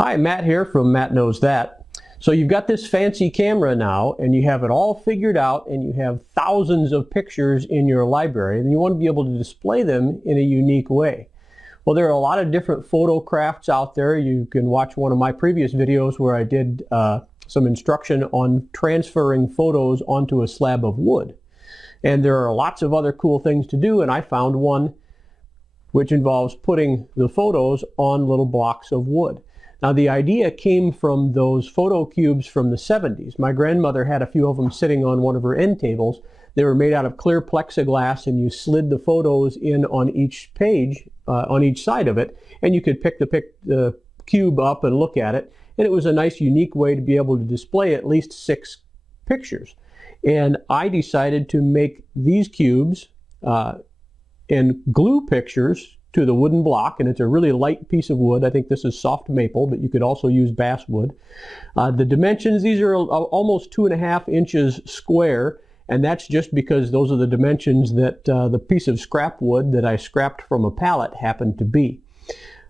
Hi, Matt here from Matt Knows That. So you've got this fancy camera now and you have it all figured out and you have thousands of pictures in your library and you want to be able to display them in a unique way. Well, there are a lot of different photo crafts out there. You can watch one of my previous videos where I did some instruction on transferring photos onto a slab of wood. And there are lots of other cool things to do, and I found one which involves putting the photos on little blocks of wood. Now, the idea came from those photo cubes from the 70s. My grandmother had a few of them sitting on one of her end tables. They were made out of clear plexiglass, and you slid the photos in on each page, on each side of it, and you could pick the cube up and look at it. And it was a nice, unique way to be able to display at least 6 pictures. And I decided to make these cubes and glue pictures to the wooden block, and it's a really light piece of wood. I think this is soft maple, but you could also use basswood. The dimensions, these are almost 2.5 inches square, and that's just because those are the dimensions that the piece of scrap wood that I scrapped from a pallet happened to be.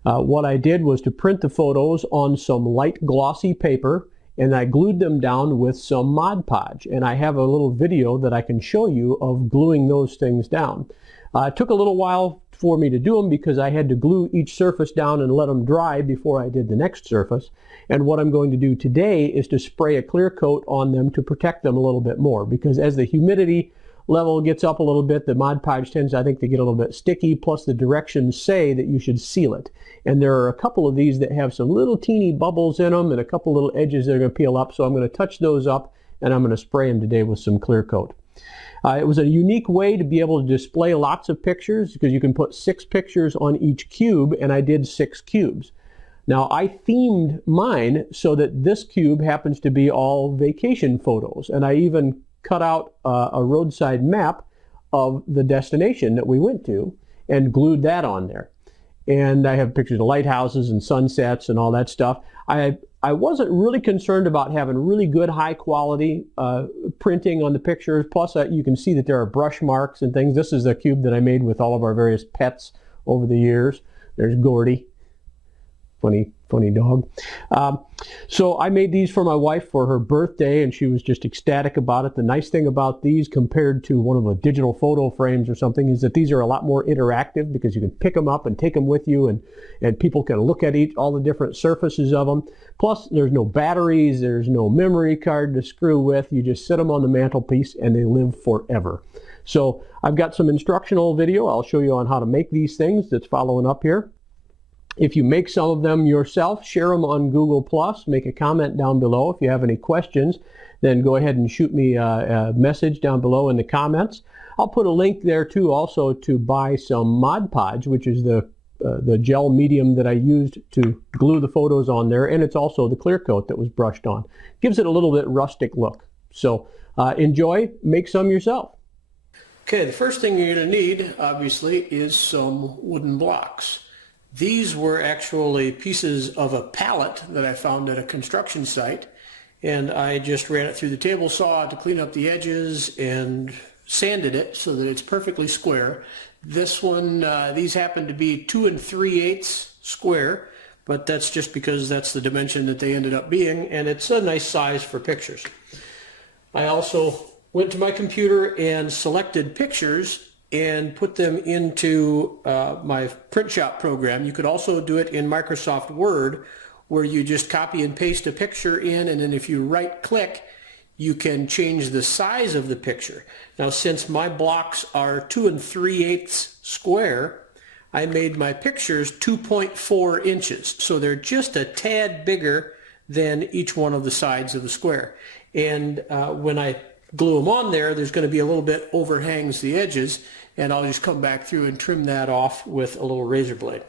What I did was to print the photos on some light glossy paper, and I glued them down with some Mod Podge, and I have a little video that I can show you of gluing those things down. It took a little while for me to do them because I had to glue each surface down and let them dry before I did the next surface. And what I'm going to do today is to spray a clear coat on them to protect them a little bit more, because as the humidity level gets up a little bit, the Mod Podge tends, I think, to get a little bit sticky, plus the directions say that you should seal it. And there are a couple of these that have some little teeny bubbles in them and a couple little edges that are going to peel up, so I'm going to touch those up and I'm going to spray them today with some clear coat. It was a unique way to be able to display lots of pictures because you can put 6 pictures on each cube, and I did 6 cubes. Now, I themed mine so that this cube happens to be all vacation photos, and I even cut out a roadside map of the destination that we went to and glued that on there. And I have pictures of lighthouses and sunsets and all that stuff. I wasn't really concerned about having really good high quality printing on the pictures. Plus you can see that there are brush marks and things. This is a cube that I made with all of our various pets over the years. There's Gordy, funny dog. So I made these for my wife for her birthday, and she was just ecstatic about it. The nice thing about these compared to one of the digital photo frames or something is that these are a lot more interactive because you can pick them up and take them with you, and people can look at all the different surfaces of them. Plus, there's no batteries, there's no memory card to screw with. You just sit them on the mantelpiece and they live forever. So I've got some instructional video I'll show you on how to make these things that's following up here. If you make some of them yourself, share them on Google+, make a comment down below. If you have any questions, then go ahead and shoot me a message down below in the comments. I'll put a link there too also to buy some Mod Podge, which is the gel medium that I used to glue the photos on there, and it's also the clear coat that was brushed on. Gives it a little bit rustic look. So enjoy, make some yourself. Okay, the first thing you're going to need, obviously, is some wooden blocks. These were actually pieces of a pallet that I found at a construction site, and I just ran it through the table saw to clean up the edges and sanded it so that it's perfectly square. This one, these happen to be 2 3/8 square, but that's just because that's the dimension that they ended up being, and it's a nice size for pictures. I also went to my computer and selected pictures and put them into my print shop program. You could also do it in Microsoft Word, where you just copy and paste a picture in, and then if you right click, you can change the size of the picture. Now, since my blocks are 2 3/8 square, I made my pictures 2.4 inches. So they're just a tad bigger than each one of the sides of the square. And when I glue them on there, there's going to be a little bit overhangs the edges, and I'll just come back through and trim that off with a little razor blade.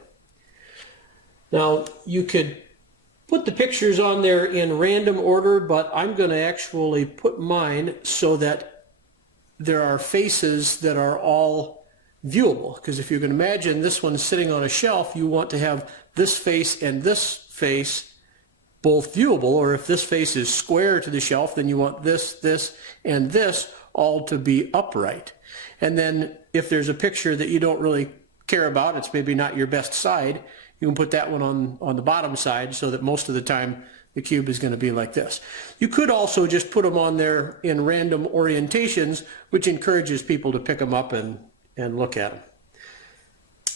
Now, you could put the pictures on there in random order, but I'm going to actually put mine so that there are faces that are all viewable. Because if you can imagine this one sitting on a shelf, you want to have this face and this face both viewable, or if this face is square to the shelf, then you want this, this, and this all to be upright. And then if there's a picture that you don't really care about, it's maybe not your best side, you can put that one on the bottom side so that most of the time the cube is going to be like this. You could also just put them on there in random orientations, which encourages people to pick them up and look at them.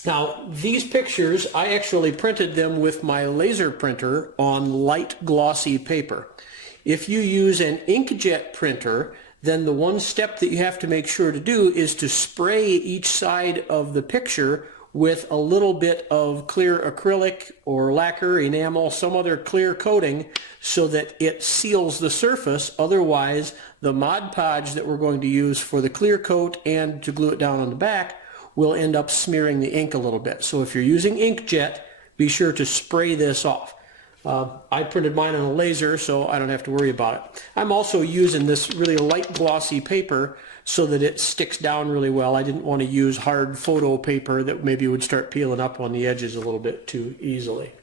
Now, these pictures, I actually printed them with my laser printer on light glossy paper. If you use an inkjet printer, then the one step that you have to make sure to do is to spray each side of the picture with a little bit of clear acrylic or lacquer, enamel, some other clear coating so that it seals the surface. Otherwise, the Mod Podge that we're going to use for the clear coat and to glue it down on the back will end up smearing the ink a little bit. So if you're using inkjet, be sure to spray this off. I printed mine on a laser, so I don't have to worry about it. I'm also using this really light glossy paper so that it sticks down really well. I didn't want to use hard photo paper that maybe would start peeling up on the edges a little bit too easily.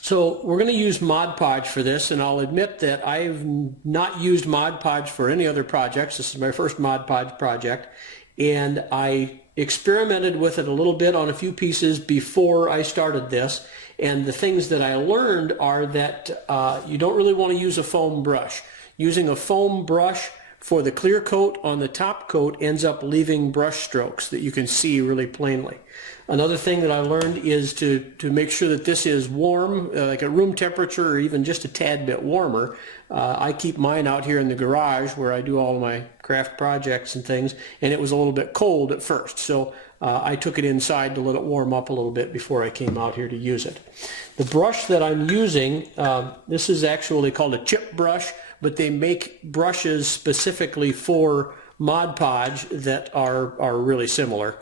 So we're going to use Mod Podge for this, and I'll admit that I've not used Mod Podge for any other projects. This is my first Mod Podge project, and I experimented with it a little bit on a few pieces before I started this, and the things that I learned are that you don't really want to use a foam brush. Using a foam brush for the clear coat on the top coat ends up leaving brush strokes that you can see really plainly. Another thing that I learned is to make sure that this is warm, like at room temperature or even just a tad bit warmer. I keep mine out here in the garage where I do all of my craft projects and things, and it was a little bit cold at first. So I took it inside to let it warm up a little bit before I came out here to use it. The brush that I'm using, this is actually called a chip brush, but they make brushes specifically for Mod Podge that are really similar.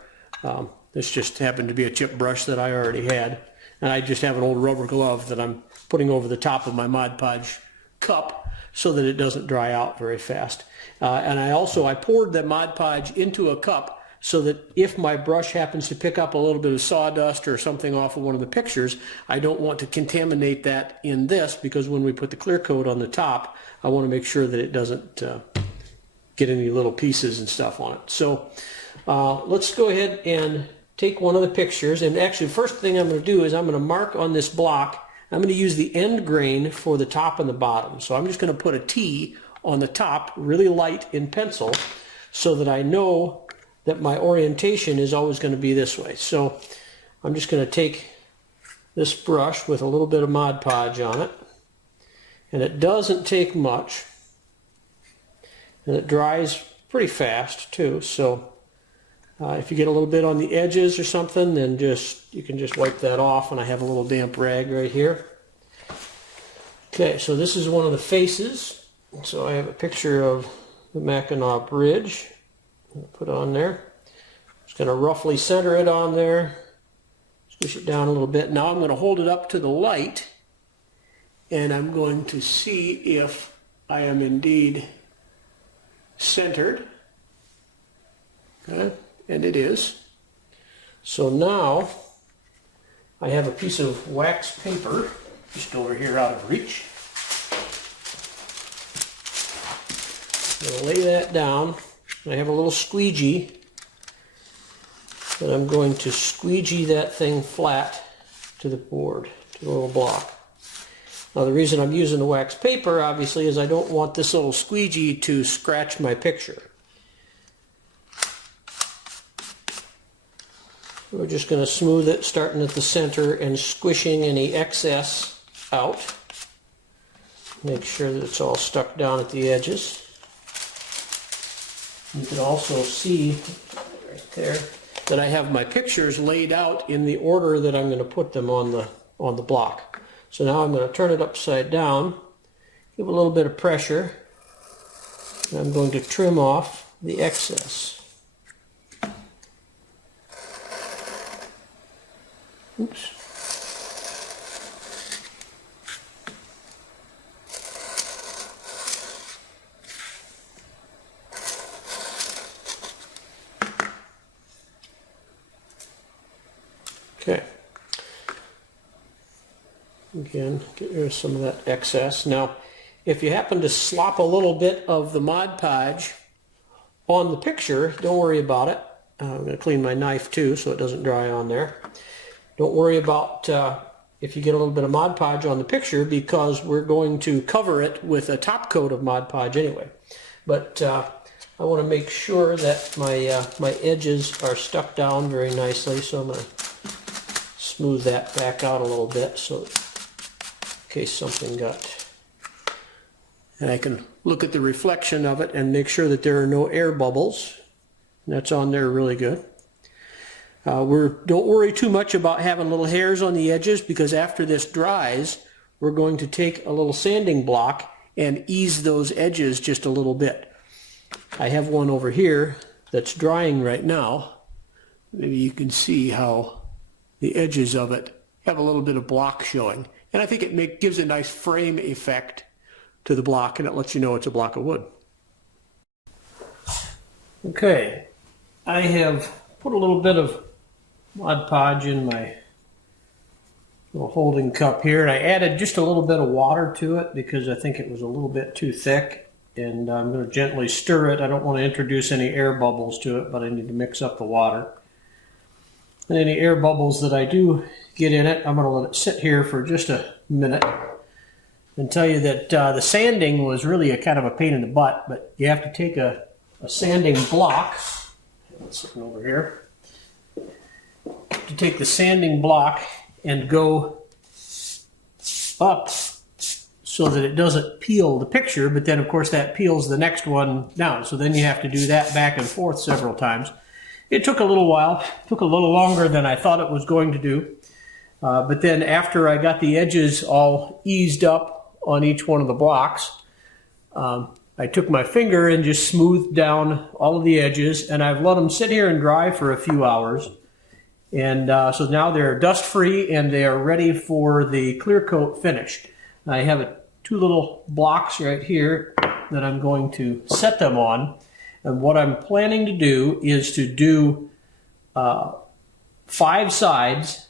This just happened to be a chip brush that I already had, and I just have an old rubber glove that I'm putting over the top of my Mod Podge cup so that it doesn't dry out very fast. And I poured the Mod Podge into a cup so that if my brush happens to pick up a little bit of sawdust or something off of one of the pictures, I don't want to contaminate that in this, because when we put the clear coat on the top, I want to make sure that it doesn't get any little pieces and stuff on it. So let's go ahead and take one of the pictures, and actually the first thing I'm going to do is I'm going to mark on this block. I'm going to use the end grain for the top and the bottom. So I'm just going to put a T on the top, really light in pencil, so that I know that my orientation is always going to be this way. So I'm just going to take this brush with a little bit of Mod Podge on it, and it doesn't take much, and it dries pretty fast too. So if you get a little bit on the edges or something, then you can just wipe that off, and I have a little damp rag right here. Okay, so this is one of the faces. So I have a picture of the Mackinac Bridge. I'll put on there. Just going to roughly center it on there, squish it down a little bit. Now I'm going to hold it up to the light, and I'm going to see if I am indeed centered. Okay. And it is. So now I have a piece of wax paper just over here out of reach. I'm going to lay that down. I have a little squeegee, and I'm going to squeegee that thing flat to the board, to the little block. Now the reason I'm using the wax paper, obviously, is I don't want this little squeegee to scratch my picture. We're just going to smooth it, starting at the center and squishing any excess out. Make sure that it's all stuck down at the edges. You can also see right there that I have my pictures laid out in the order that I'm going to put them on the block. So now I'm going to turn it upside down, give a little bit of pressure, and I'm going to trim off the excess. Oops. Okay. Again, get rid of some of that excess. Now, if you happen to slop a little bit of the Mod Podge on the picture, don't worry about it. I'm going to clean my knife too so it doesn't dry on there. Don't worry about if you get a little bit of Mod Podge on the picture, because we're going to cover it with a top coat of Mod Podge anyway. But I want to make sure that my edges are stuck down very nicely, so I'm going to smooth that back out a little bit so in case something got... And I can look at the reflection of it and make sure that there are no air bubbles. That's on there really good. Don't worry too much about having little hairs on the edges, because after this dries, we're going to take a little sanding block and ease those edges just a little bit. I have one over here that's drying right now. Maybe you can see how the edges of it have a little bit of block showing. And I think it gives a nice frame effect to the block, and it lets you know it's a block of wood. Okay, I have put a little bit of Mod Podge in my little holding cup here, and I added just a little bit of water to it because I think it was a little bit too thick, and I'm going to gently stir it. I don't want to introduce any air bubbles to it, but I need to mix up the water. And any air bubbles that I do get in it, I'm going to let it sit here for just a minute and tell you that the sanding was really a kind of a pain in the butt, but you have to take a sanding block. It's sitting over here. To take the sanding block and go up so that it doesn't peel the picture, but then of course that peels the next one down. So then you have to do that back and forth several times. It took a little while, it took a little longer than I thought it was going to do. But then after I got the edges all eased up on each one of the blocks, I took my finger and just smoothed down all of the edges, and I've let them sit here and dry for a few hours. And so now they're dust free and they are ready for the clear coat finish. I have two little blocks right here that I'm going to set them on. And what I'm planning to do is to do 5 sides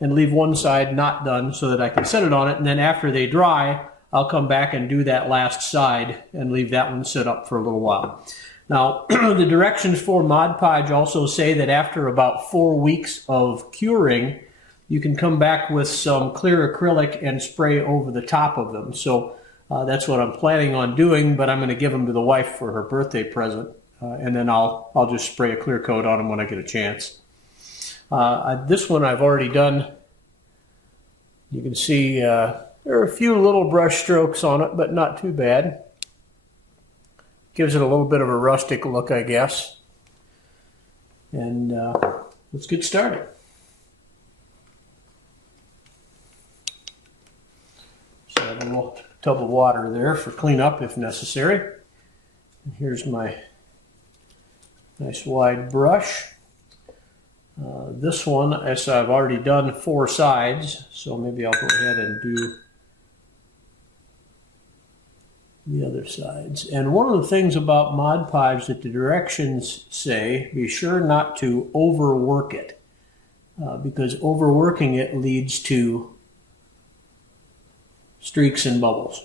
and leave one side not done so that I can set it on it. And then after they dry, I'll come back and do that last side and leave that one sit up for a little while. Now, the directions for Mod Podge also say that after about 4 weeks of curing, you can come back with some clear acrylic and spray over the top of them. So that's what I'm planning on doing, but I'm going to give them to the wife for her birthday present, and then I'll just spray a clear coat on them when I get a chance. This one I've already done. You can see there are a few little brush strokes on it, but not too bad. Gives it a little bit of a rustic look, I guess. And let's get started. So I have a little tub of water there for cleanup if necessary. And here's my nice wide brush. This one, as I've already done 4 sides, so maybe I'll go ahead and do the other sides. And one of the things about Mod Podge that the directions say, be sure not to overwork it, because overworking it leads to streaks and bubbles.